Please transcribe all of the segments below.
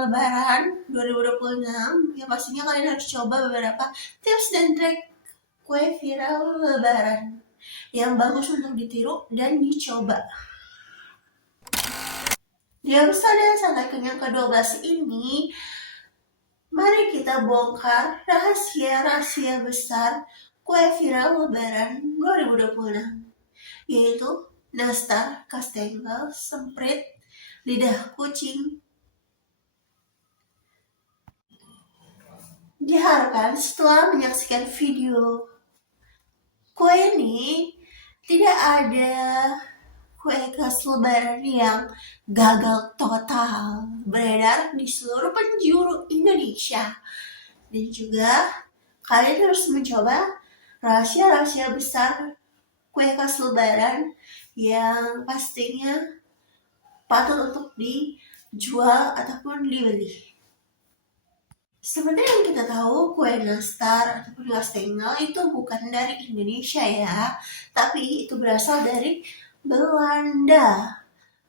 Lebaran 2026, ya pastinya kalian harus coba beberapa tips dan trik kue viral Lebaran yang bagus untuk ditiru dan dicoba. Di episode Santai Kenyang ke-12 ini, mari kita bongkar rahasia-rahasia besar kue viral Lebaran 2026, yaitu nastar, kastengel, semprit, lidah kucing. Diharapkan setelah menyaksikan video kue ini, tidak ada kue khas Lebaran yang gagal total beredar di seluruh penjuru Indonesia. Dan juga kalian harus mencoba rahasia-rahasia besar kue khas Lebaran yang pastinya patut untuk dijual ataupun dibeli. Seperti yang kita tahu, kue nastar ataupun kastengel itu bukan dari Indonesia ya, tapi itu berasal dari Belanda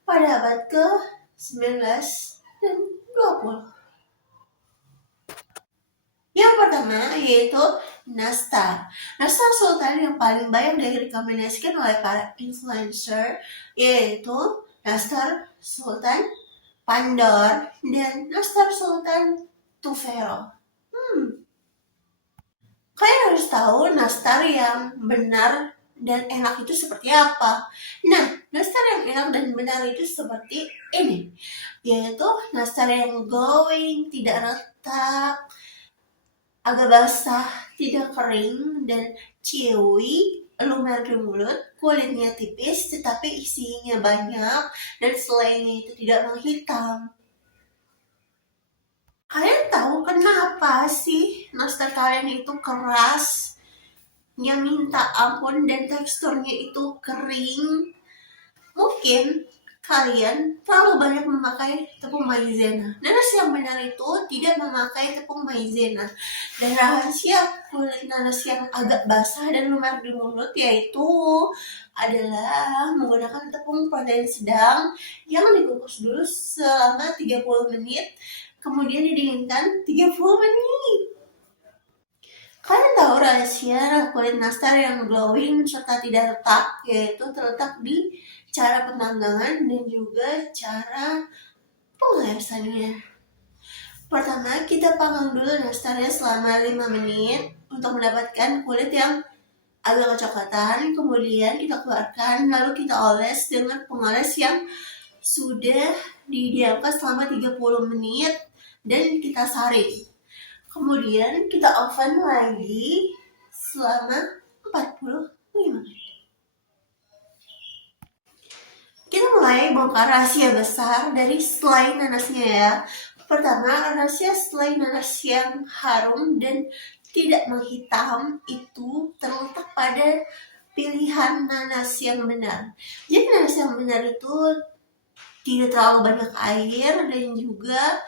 pada abad ke-19 dan 20. Yang pertama yaitu nastar. Nastar sultan yang paling banyak direkomendasikan oleh para influencer yaitu nastar sultan Pandor dan nastar sultan Tufero. Kalian harus tahu nastar yang benar dan enak itu seperti apa. Nah, nastar yang enak dan benar itu seperti ini, yaitu nastar yang glowing, tidak retak, agak basah, tidak kering, dan chewy, lumer di mulut, kulitnya tipis tetapi isinya banyak, dan selainya itu tidak menghitam. Kalian tahu kenapa sih nastar kalian itu keras, yang minta ampun, dan teksturnya itu kering? Mungkin kalian terlalu banyak memakai tepung maizena. Nanas yang benar itu tidak memakai tepung maizena. Dan rahasia kulit nanas yang agak basah dan lumer di mulut yaitu adalah menggunakan tepung protein sedang yang dikukus dulu selama 30 menit, kemudian didinginkan 30 menit. Kalian tahu rahasia kulit nastar yang glowing serta tidak retak, yaitu terletak di cara pemanggangan dan juga cara pengelasannya. Pertama, kita panggang dulu nastarnya selama 5 menit untuk mendapatkan kulit yang agak kecoklatan. Kemudian kita keluarkan, lalu kita oles dengan pengoles yang sudah didiamkan selama 30 menit dan kita saring. Kemudian kita oven lagi selama 45 menit. Kita mulai bongkar rahasia besar dari selai nanasnya ya. Pertama, rahasia selai nanas yang harum dan tidak menghitam itu terletak pada pilihan nanas yang benar. Jadi nanas yang benar itu tidak terlalu banyak air dan juga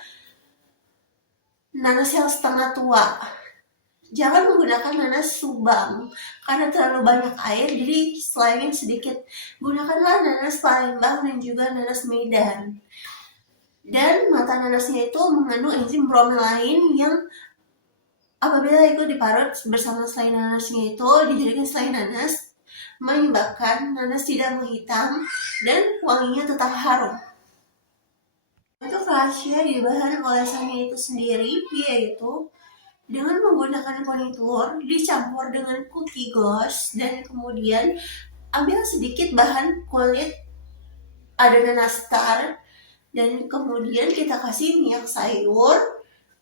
nanas yang setengah tua. Jangan menggunakan nanas subang karena terlalu banyak air, jadi selainya sedikit. Gunakanlah nanas Palembang dan juga nanas Medan. Dan mata nanasnya itu mengandung enzim bromelain yang apabila itu diparut bersama selai nanasnya itu dijadikan selai nanas, menyebabkan nanas tidak menghitam dan wanginya tetap harum. Untuk rahasia di bahan olesannya itu sendiri, yaitu dengan menggunakan kuning telur dicampur dengan cookie gloss dan kemudian ambil sedikit bahan kulit adonan nastar dan kemudian kita kasih minyak sayur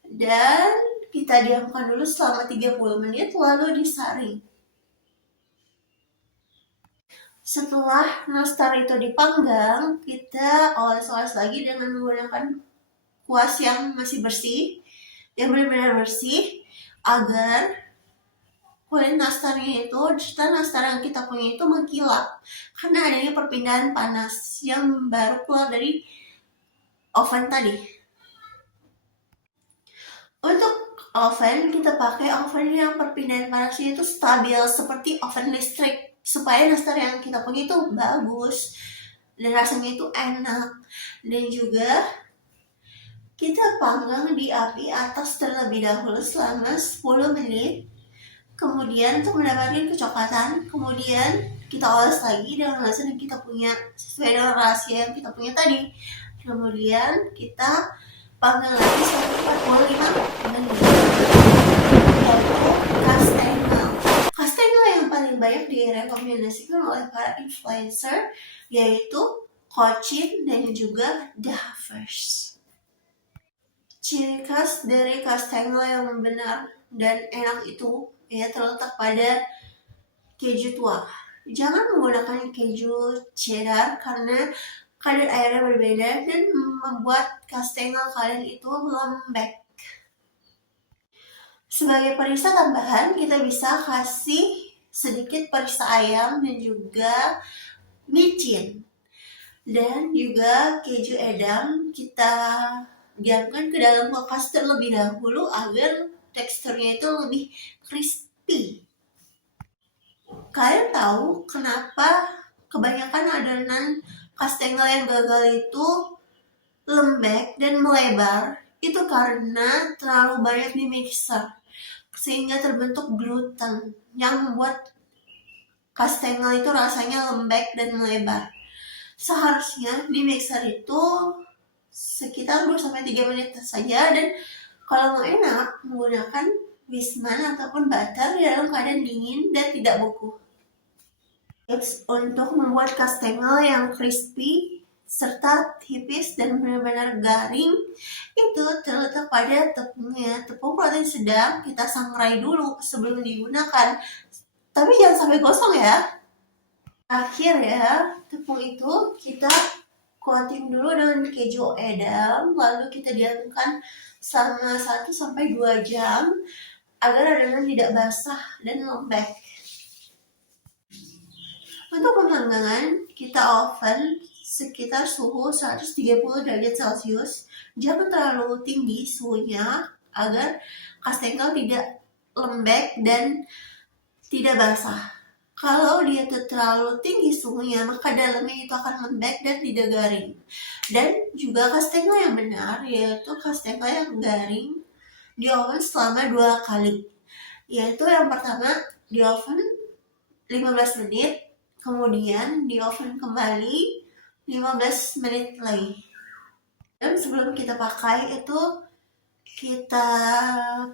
dan kita diamkan dulu selama 30 menit lalu disaring. Setelah nastar itu dipanggang, kita oles-oles lagi dengan menggunakan kuas yang masih bersih, yang benar-benar bersih, agar kulit nastarnya itu serta nastar yang kita punya itu mengkilap karena adanya perpindahan panas yang baru keluar dari oven tadi. Untuk oven, kita pakai oven yang perpindahan panasnya itu stabil seperti oven listrik supaya nastar yang kita punya itu bagus dan rasanya itu enak. Dan juga Kita panggang di api atas terlebih dahulu selama 10 menit. Kemudian untuk mendapatkan kecoklatan, kemudian kita oles lagi dengan rasa yang kita punya sesuai dengan rahasia yang kita punya tadi. Kemudian kita panggang lagi selama 45 menit. Yaitu kastengel. Kastengel yang paling banyak direkomendasikan oleh para influencer yaitu Cochin dan juga The Havers. Ciri khas dari kastengel yang benar dan enak itu terletak pada keju tua. Jangan menggunakan keju cheddar karena kadar airnya berbeda dan membuat kastengel kalian itu lembek. Sebagai perisa tambahan, kita bisa kasih sedikit perisa ayam dan juga micin. Dan juga keju edam kita diamkan ke dalam kulkas terlebih dahulu agar teksturnya itu lebih crispy. Kalian tahu kenapa kebanyakan adonan kastengel yang gagal itu lembek dan melebar? Itu karena terlalu banyak di mixer sehingga terbentuk gluten yang membuat kastengel itu rasanya lembek dan melebar. Seharusnya di mixer itu sekitar 2-3 menit saja, dan kalau mau enak menggunakan wisman ataupun butter dalam keadaan dingin dan tidak beku. Tips untuk membuat kastengel yang crispy serta tipis dan benar-benar garing itu terletak pada tepungnya. Tepung protein sedang kita sangrai dulu sebelum digunakan, tapi jangan sampai gosong ya. Akhir ya, tepung itu kita coating dulu dengan keju edam, lalu kita diamkan selama 1-2 jam agar adonan tidak basah dan lembek. Untuk pemanggangan, kita oven sekitar suhu 130 derajat Celcius. Jangan terlalu tinggi suhunya agar kastengel tidak lembek dan tidak basah. Kalau dia terlalu tinggi suhunya, maka dalamnya itu akan lembek dan tidak garing. Dan juga kastengel yang benar, yaitu kastengel yang garing, di oven selama 2 kali. Yaitu yang pertama di oven 15 menit, kemudian di oven kembali 15 menit lagi. Dan sebelum kita pakai itu kita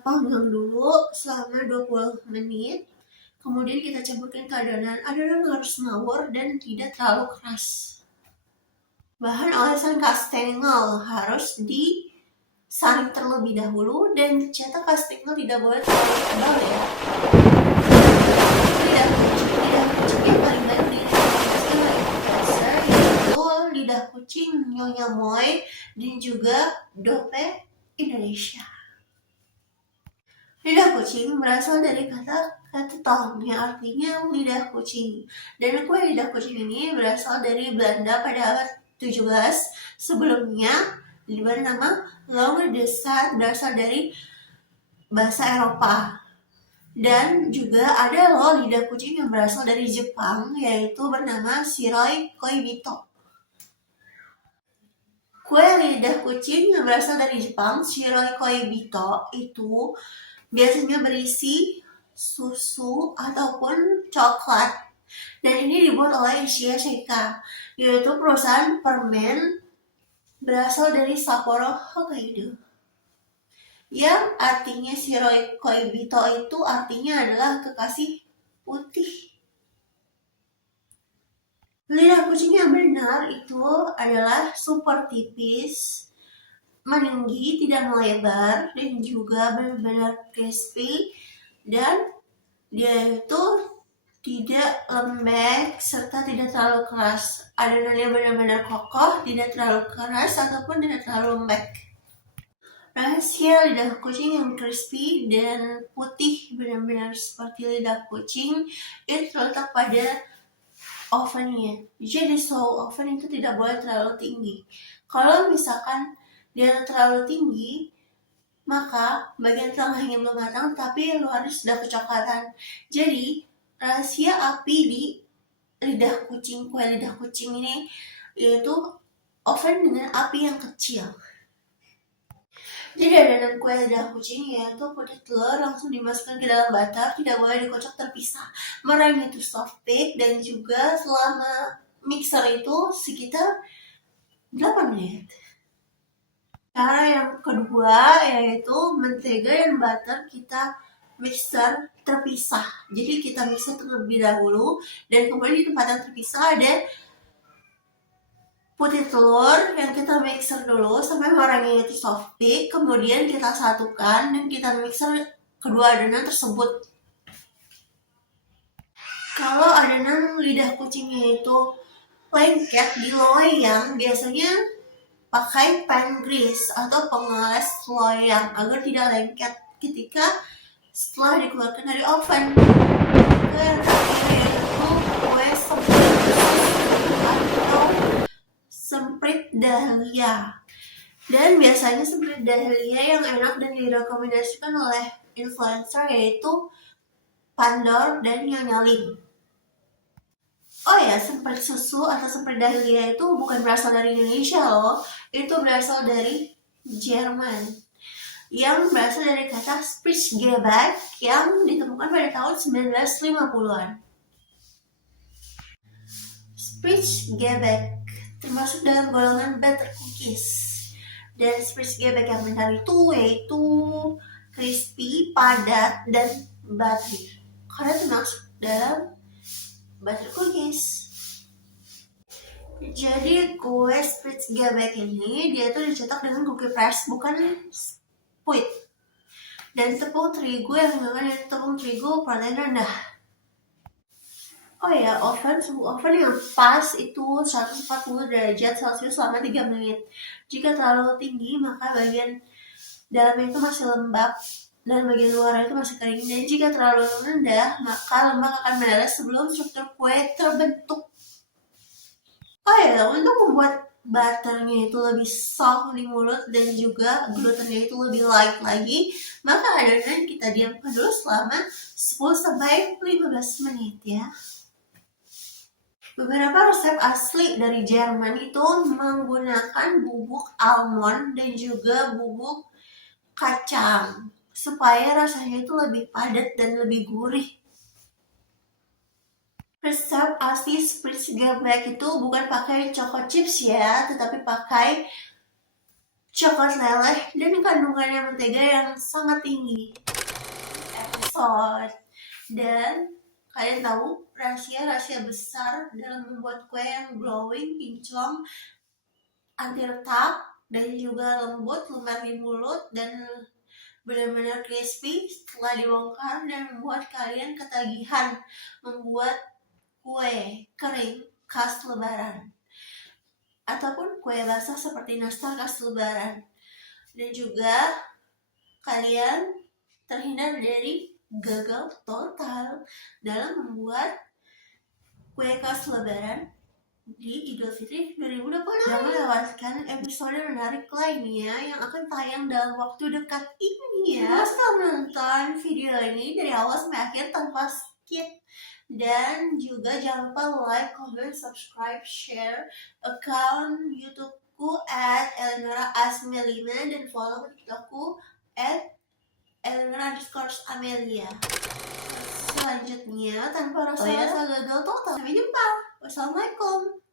panggang dulu selama 20 menit. Kemudian kita campurkan ke adonan. Adonan harus mawar dan tidak terlalu keras. Bahan olesan kastengel harus disaring terlebih dahulu dan cetak kastengel tidak boleh terlalu tebal ya. Lidah kucing yang paling banyak direkomendasikan oleh influencer yaitu lidah kucing Nyonya Moy dan juga Dope Indonesia. Lidah kucing berasal dari kata ketetong yang artinya lidah kucing. Dan kue lidah kucing ini berasal dari Belanda pada abad 17. Sebelumnya diberi nama Langue de Sade, berasal dari bahasa Eropa. Dan juga ada loh lidah kucing yang berasal dari Jepang, yaitu bernama Shiroi Koibito. Kue lidah kucing yang berasal dari Jepang, Shiroi Koibito, itu biasanya berisi susu ataupun coklat. Dan ini dibuat oleh Ishii Seika, yaitu perusahaan permen berasal dari Sapporo, Hokkaido. Yang artinya Shiroi Koibito itu artinya adalah kekasih putih. Lidah kucing yang benar itu adalah super tipis, meninggi, tidak melebar, dan juga benar-benar crispy, dan dia itu tidak lembek serta tidak terlalu keras. Adonannya benar-benar kokoh, tidak terlalu keras ataupun tidak terlalu lembek. Rahasia lidah kucing yang crispy dan putih benar-benar seperti lidah kucing itu terletak pada ovennya. Jadi oven itu tidak boleh terlalu tinggi. Kalau misalkan dia terlalu tinggi, maka bagian tengahnya belum matang tapi luarnya sudah kecoklatan. Jadi rahasia api di lidah kucing, kue lidah kucing ini yaitu oven dengan api yang kecil. Jadi adonan kue lidah kucing yaitu putih telur langsung dimasukkan ke dalam butter, tidak boleh dikocok terpisah. Meraihnya itu soft bake dan juga selama mixer itu sekitar 8 menit. Cara yang kedua yaitu mentega dan butter kita mixer terpisah. Jadi kita mixer terlebih dahulu dan kemudian di tempat yang terpisah ada putih telur yang kita mixer dulu sampai warnanya itu soft bake, kemudian kita satukan dan kita mixer kedua adonan tersebut. Kalau adonan lidah kucingnya itu lengket di loyang, biasanya pakai pan grease atau pengeles loyang agar tidak lengket ketika setelah dikeluarkan dari oven. Yang terakhir yaitu kue atau semprit dahlia. Dan biasanya semprit dahlia yang enak dan direkomendasikan oleh influencer yaitu Pandor dan Nyonya Ling. Oh ya, semprit susu atau semprit dahlia itu bukan berasal dari Indonesia loh. Itu berasal dari Jerman. Yang berasal dari kata Spritzgebäck yang ditemukan pada tahun 1950-an. Spritzgebäck termasuk dalam golongan butter cookies. Dan Spritzgebäck yang benar itu yaitu crispy, padat, dan buttery. Karena termasuk dalam butter cookies. Jadi kue Spritzgebäck ini dia tuh dicetak dengan cookie press, bukan spuit. Dan tepung terigu yang menggunakan tepung terigu protein rendah. Oh ya, suhu oven yang pas itu 140 derajat Celcius selama 3 menit. Jika terlalu tinggi, maka bagian dalamnya itu masih lembab dan bagian luar itu masih kering. Dan jika terlalu rendah, maka lemak akan menetes sebelum struktur kue terbentuk. Oh ya, untuk membuat butternya itu lebih soft di mulut dan juga glutennya itu lebih light lagi, maka adonan kita diamkan dulu selama 10-15 menit ya. Beberapa resep asli dari Jerman itu menggunakan bubuk almond dan juga bubuk kacang supaya rasanya itu lebih padat dan lebih gurih. Resep asli Spritzgebäck itu bukan pakai choco chips ya, tetapi pakai coklat leleh dan kandungannya mentega yang sangat tinggi. Episode dan kalian tahu rahasia besar dalam membuat kue yang glowing, kinclong, anti retak dan juga lembut, lumer di mulut dan benar-benar crispy setelah dibongkar dan membuat kalian ketagihan membuat kue kering khas lebaran ataupun kue basah seperti nastar khas lebaran, dan juga kalian terhindar dari gagal total dalam membuat kue khas lebaran di Idul Fitri 2020. Jangan lewatkan episode menarik lainnya yang akan tayang dalam waktu dekat ini ya. Setelah menonton video ini dari awal sampai akhir tanpa skip. Dan juga jangan lupa like, comment, subscribe, share account YouTubeku @eleonora_asmelina dan follow TikTokku @eleonora_amelia. Selanjutnya tanpa rasa gagal total. Sampai jumpa. Wassalamualaikum.